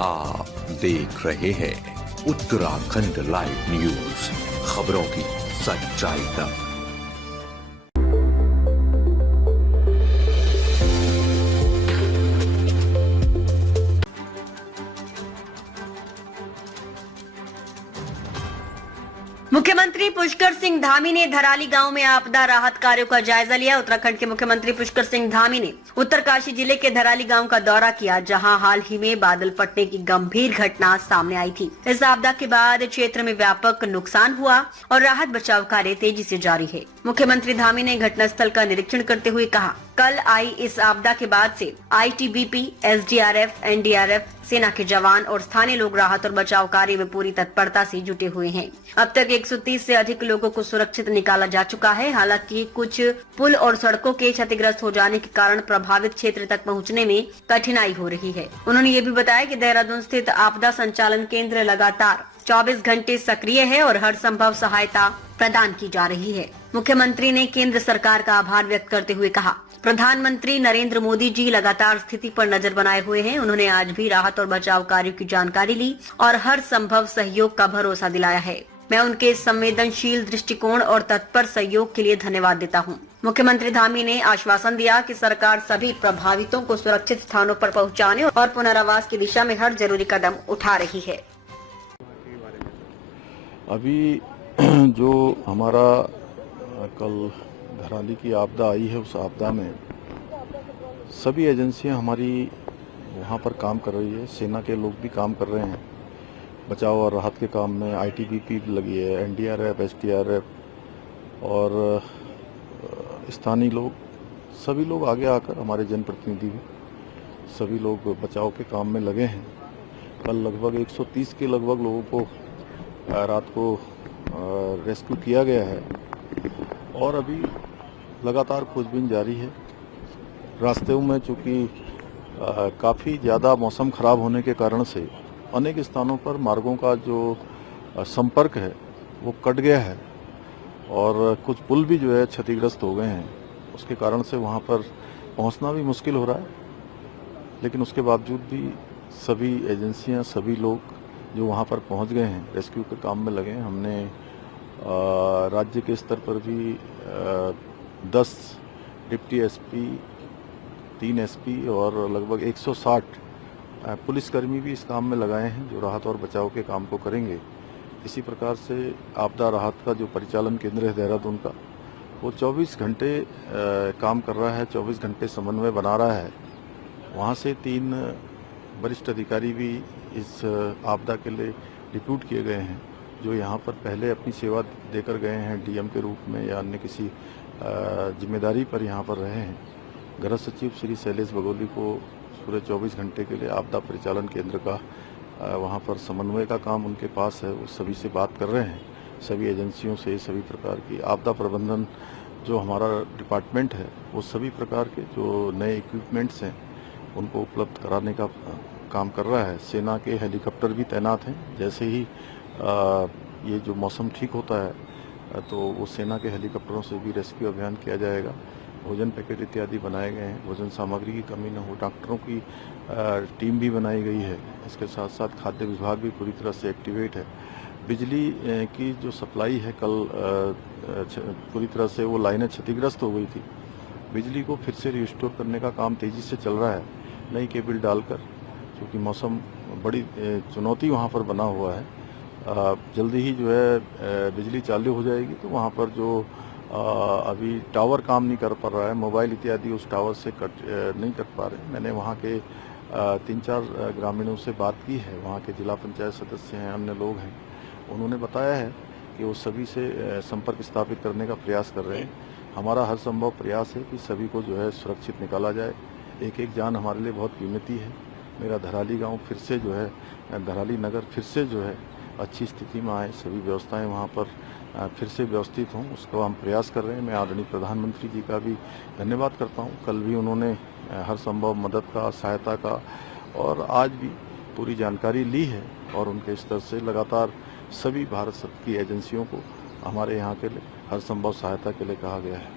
आप देख रहे हैं उत्तराखंड लाइव न्यूज, खबरों की सच्चाई तक। मुख्यमंत्री पुष्कर सिंह धामी ने धराली गांव में आपदा राहत कार्यों का जायजा लिया। उत्तराखंड के मुख्यमंत्री पुष्कर सिंह धामी ने उत्तरकाशी जिले के धराली गांव का दौरा किया, जहां हाल ही में बादल फटने की गंभीर घटना सामने आई थी। इस आपदा के बाद क्षेत्र में व्यापक नुकसान हुआ और राहत बचाव कार्य तेजी से जारी है। मुख्यमंत्री धामी ने घटनास्थल का निरीक्षण करते हुए कहा, कल आई इस आपदा के बाद से ITBP, SDRF, NDRF, सेना के जवान और स्थानीय लोग राहत और बचाव कार्य में पूरी तत्परता से जुटे हुए हैं। अब तक 130 से अधिक लोगों को सुरक्षित निकाला जा चुका है। हालांकि कुछ पुल और सड़कों के क्षतिग्रस्त हो जाने के कारण प्रभावित क्षेत्र तक पहुंचने में कठिनाई हो रही है। उन्होंने ये भी बताया कि देहरादून स्थित आपदा संचालन केंद्र लगातार 24 घंटे सक्रिय है और हर संभव सहायता प्रदान की जा रही है। मुख्यमंत्री ने केंद्र सरकार का आभार व्यक्त करते हुए कहा, प्रधानमंत्री नरेंद्र मोदी जी लगातार स्थिति पर नजर बनाए हुए हैं। उन्होंने आज भी राहत और बचाव कार्यों की जानकारी ली और हर संभव सहयोग का भरोसा दिलाया है। मैं उनके संवेदनशील दृष्टिकोण और तत्पर सहयोग के लिए धन्यवाद देता हूं। मुख्यमंत्री धामी ने आश्वासन दिया कि सरकार सभी प्रभावितों को सुरक्षित स्थानों पर पहुंचाने और पुनर्वास की दिशा में हर जरूरी कदम उठा रही है। अभी जो हमारा कल धराली की आपदा आई है, उस आपदा में सभी एजेंसियां हमारी वहां पर काम कर रही है। सेना के लोग भी काम कर रहे हैं बचाव और राहत के काम में। ITBP भी लगी है, NDRF, SDRF और स्थानीय लोग, सभी लोग आगे आकर, हमारे जनप्रतिनिधि भी, सभी लोग बचाव के काम में लगे हैं। कल लगभग 130 के लगभग लोगों को रात को रेस्क्यू किया गया है और अभी लगातार खोजबीन जारी है। रास्ते में चूँकि काफ़ी ज़्यादा मौसम ख़राब होने के कारण से अनेक स्थानों पर मार्गों का जो संपर्क है वो कट गया है और कुछ पुल भी जो है क्षतिग्रस्त हो गए हैं। उसके कारण से वहाँ पर पहुँचना भी मुश्किल हो रहा है, लेकिन उसके बावजूद भी सभी एजेंसियाँ, सभी लोग जो वहाँ पर पहुँच गए हैं, रेस्क्यू के काम में लगे हैं। हमने राज्य के स्तर पर भी 10 डिप्टी SP, 3 SP और लगभग 160 पुलिसकर्मी भी इस काम में लगाए हैं, जो राहत और बचाव के काम को करेंगे। इसी प्रकार से आपदा राहत का जो परिचालन केंद्र है देहरादून का, वो 24 घंटे काम कर रहा है, 24 घंटे समन्वय बना रहा है। वहाँ से 3 वरिष्ठ अधिकारी भी इस आपदा के लिए डिप्यूट किए गए हैं, जो यहाँ पर पहले अपनी सेवा देकर गए हैं DM के रूप में या अन्य किसी जिम्मेदारी पर यहाँ पर रहे हैं। गृह सचिव श्री शैलेश बगोली को पूरे 24 घंटे के लिए आपदा परिचालन केंद्र का वहाँ पर समन्वय का काम उनके पास है। वो सभी से बात कर रहे हैं, सभी एजेंसियों से सभी प्रकार की आपदा प्रबंधन जो हमारा डिपार्टमेंट है, वो सभी प्रकार के जो नए इक्विपमेंट्स हैं उनको उपलब्ध कराने का काम कर रहा है। सेना के हेलीकॉप्टर भी तैनात हैं। जैसे ही ये जो मौसम ठीक होता है तो वो सेना के हेलीकॉप्टरों से भी रेस्क्यू अभियान किया जाएगा। भोजन पैकेट इत्यादि बनाए गए हैं, भोजन सामग्री की कमी न हो। डॉक्टरों की टीम भी बनाई गई है। इसके साथ साथ खाद्य विभाग भी पूरी तरह से एक्टिवेट है। बिजली की जो सप्लाई है, कल पूरी तरह से वो लाइनें क्षतिग्रस्त हो गई थी। बिजली को फिर से रिस्टोर करने का काम तेज़ी से चल रहा है, नई केबल डालकर, क्योंकि मौसम बड़ी चुनौती वहाँ पर बना हुआ है। जल्दी ही जो है बिजली चालू हो जाएगी, तो वहाँ पर जो अभी टावर काम नहीं कर पा रहा है, मोबाइल इत्यादि उस टावर से नहीं कर पा रहे। मैंने वहाँ के 3-4 ग्रामीणों से बात की है, वहाँ के जिला पंचायत सदस्य हैं, अन्य लोग हैं। उन्होंने बताया है कि वो सभी से संपर्क स्थापित करने का प्रयास कर रहे हैं। हमारा हर संभव प्रयास है कि सभी को जो है सुरक्षित निकाला जाए। एक एक जान हमारे लिए बहुत कीमती है। मेरा धराली गाँव फिर से जो है, धराली नगर फिर से जो है अच्छी स्थिति में आए, सभी व्यवस्थाएं वहाँ पर फिर से व्यवस्थित हों, उसका हम प्रयास कर रहे हैं। मैं आदरणीय प्रधानमंत्री जी का भी धन्यवाद करता हूँ। कल भी उन्होंने हर संभव मदद का, सहायता का और आज भी पूरी जानकारी ली है और उनके स्तर से लगातार सभी भारत की एजेंसियों को हमारे यहाँ के लिए हर संभव सहायता के लिए कहा गया है।